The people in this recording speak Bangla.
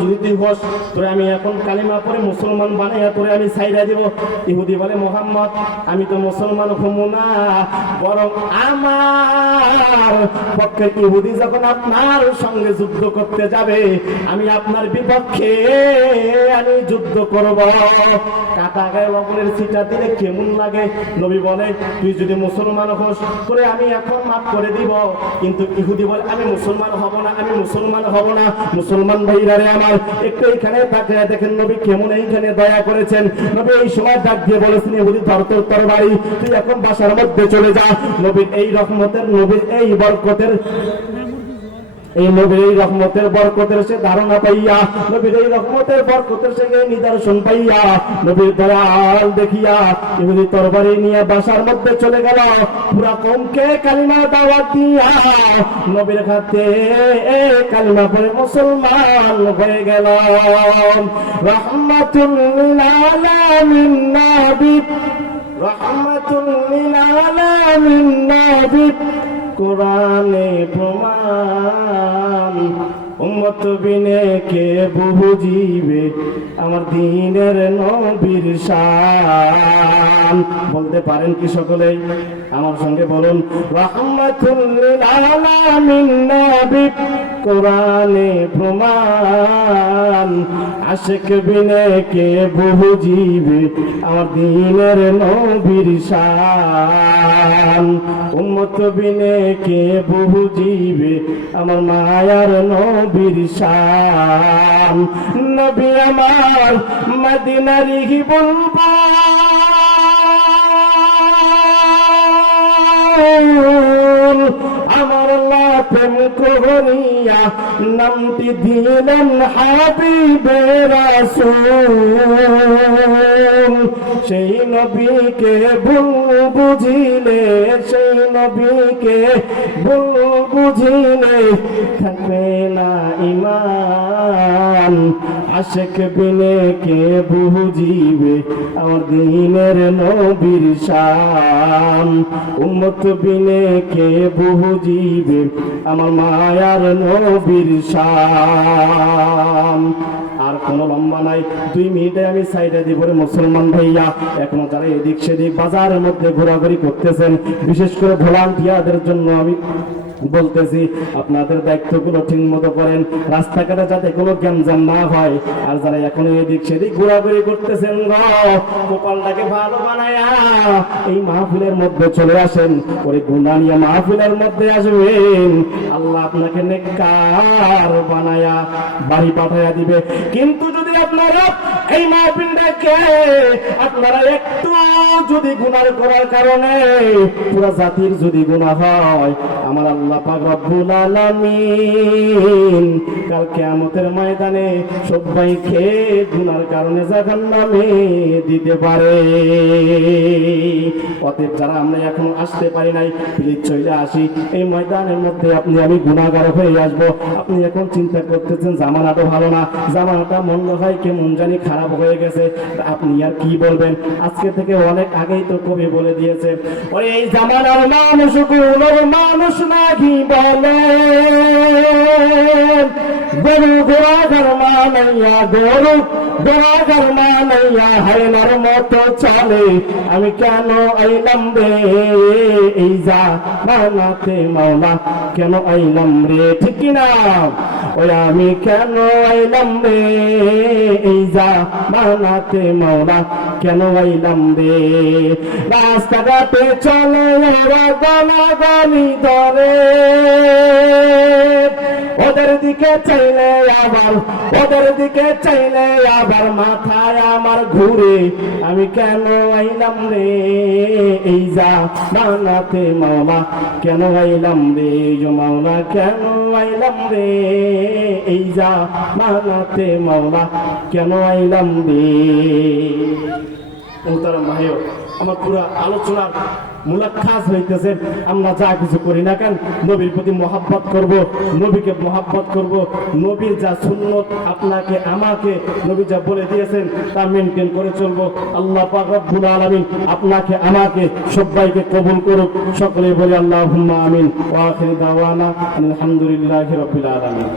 যদি তুই হোস তোরে আমি এখন কালিমা পড়ে মুসলমান বানাইয়া তোরে আমি ছাইড়া দিব। ইহুদি বলে মোহাম্মদ আমি তো মুসলমান হবো না, বরং আমার পক্ষে ইহুদি যখন আপনার সঙ্গে যুদ্ধ করতে যাবে আমি আপনার বিপক্ষে আমি যুদ্ধ করব। কাটা গায়ে লবণের ছিটা দিলে কেমন লাগে? নবী বলে তুই যদি মুসলমান হোস তোরে আমি এখন মাফ করে দিব, কিন্তু ইহুদি বলে আমি মুসলমান হব না, আমি মুসলমান হব না। মুসলমান ভাইরা রে আমার, একটু এইখানে তাকিয়ে দেখেন নবী কেমন এইখানে দয়া করেছেন। নবী এই সময় ডাক দিয়ে বলেছেন ইহুদি ধর তোর তরবারি, তুই এখন বাসার মধ্যে চলে যা। নবীর এই রহমতের, নবীর এই বরকতের, এই নবীর এই রহমতের বরকতের সে ধারণা পাইয়া, নবীর এই রহমতের বরকতের সে নিদর্শন পাইয়া, নবীর দয়াল দেখিয়া ইহুদি তরবারি নিয়ে বাসার মধ্যে চলে গেল। পুরা কওমকে কালিমা দাওয়াত দিয়া নবীর হাতে কালিমা পড়ে মুসলমান হয়ে গেল। রাহমাতুল লিল আলামিন নবী, রাহমাতুল লিল আলামিন নবী, কোরআনে প্রমাণ উম্মত বিনে কে বুঝিবে আমার দ্বীনের নবীর শান। বলতে পারেন কি সকলেই? আমার সঙ্গে বলুন রাহমাতুল লিল আলামিন নবী, কোরআনে প্রমাণ আশিক বিনে কে বুঝিবে আমার দ্বীনের নবীর শান। উম্মত বিনে কে বুঝিবে আমার মায়ার নবীর শান। নবী আমার মদিনারই বলবো, আমার আল্লাহ প্রেম করিয়া নামটি দিলেন হাবিবে রাসূল। সেই নবীকে ভুল বুঝিলে, সেই নবীকে ভুল বুঝিলে থাকবে না ঈমান। আশিক বিনে কে বুঝিবে আমার দ্বীনের নবীর শান। উম্মত বিনে কে বুঝিবে আমার মায়ার নবীর শান। আর কোন লম্বা নাই, 2 মিনিটে আমি সাইডে দিব রে মুসলমান ভাইয়া। এখনো যারা এদিক সেদিক বাজারের মধ্যে ঘোরাঘুরি করতেছেন, বিশেষ করে ভলান্টিয়ারদের জন্য আমি বলতেছি আপনাদের দায়িত্বগুলো ঠিক মতো করেন, রাস্তাঘাটে যাতে কোনো গ্যাঞ্জাম না হয়। আর যারা এখনো এদিক সেদিক ঘোরাঘুরি করতেছেন কপালটাকে ভালো বানায়া এই মাহফিলের মধ্যে চলে আসেন, ওই গুনাহ নিয়ে মাহফিলের মধ্যে আসবেন, আল্লাহ আপনাকে নেককার বানায়া বাড়ি পাঠায়া দিবে। কিন্তু যদি আপনারা এই মাহফিলটাকে আপনারা একটু যদি গুনাহ করার কারণে পুরো জাতির যদি গুনাহ হয়, আমার আল্লাহ পাক রব্বুল আলামিন কাল কিয়ামতের ময়দানে সবাইকে গুনার কারণে জাহান্নামে দিতে পারে। অতএব যারা আমরা এখন আসতে পারি নাই, প্লিজ চলে আসি এই ময়দানের মধ্যে। আপনি আমি গুনাহগার হয়ে আসবো। আপনি এখন চিন্তা করতেছেন জামানাটা ভালো না, জামানাটা মন্দ হয় কেমন জানি খারাপ হয়ে গেছে, আপনি আর কি বলবেন? আজকে থেকে অনেক আগেই তো কবি বলে দিয়েছে, ওরে এই জামানার মানুষগুলো মানুষ নাকি বলে, গরু ঘোড়াঘর মানাইয়া, গরু ঘোড়াঘর মানাইয়া হায়নার মতো চলে। আমি কেন আইলাম রে এই জামানাতে মাওলা, কেন আইলাম রে? ঠিক কিনা? ওই আমি কেন আইলাম রে এই জামানাতে মাওলা, কেন আইলাম রে? রাস্তাঘাটে চলে ওরা গলাগলি ধরে, ওদের দিকে চাইলে আবার, ওদের দিকে চাইলে আবার মাথায় আমার ঘুরে। আমি কেন আইলাম রে এই জামানাতে মাওলা, কেন আইলাম রে মাওলা, কেন আইলাম রে এই জামানাতে মাওলা, কেন আইলাম রে? মোহতারাম ভাইও, আমার পুরো আলোচনার মুলাক্কাস হইতেছে আমরা যা কিছু করি না কেন নবীর প্রতি মহব্বত করব, নবীকে মহব্বত করব, নবীর যা সুন্নত আপনাকে আমাকে নবী যা বলে দিয়েছেন তা মেনটেন করে চলবো। আল্লাহ পাক রব্বুল আলামিন আপনাকে আমাকে সবাইকে কবুল করুক। সকলে বলি আল্লাহুম্মা আমিন। ওয়া আখিরু দাওয়ানা আলহামদুলিল্লাহি রাব্বিল আলামিন।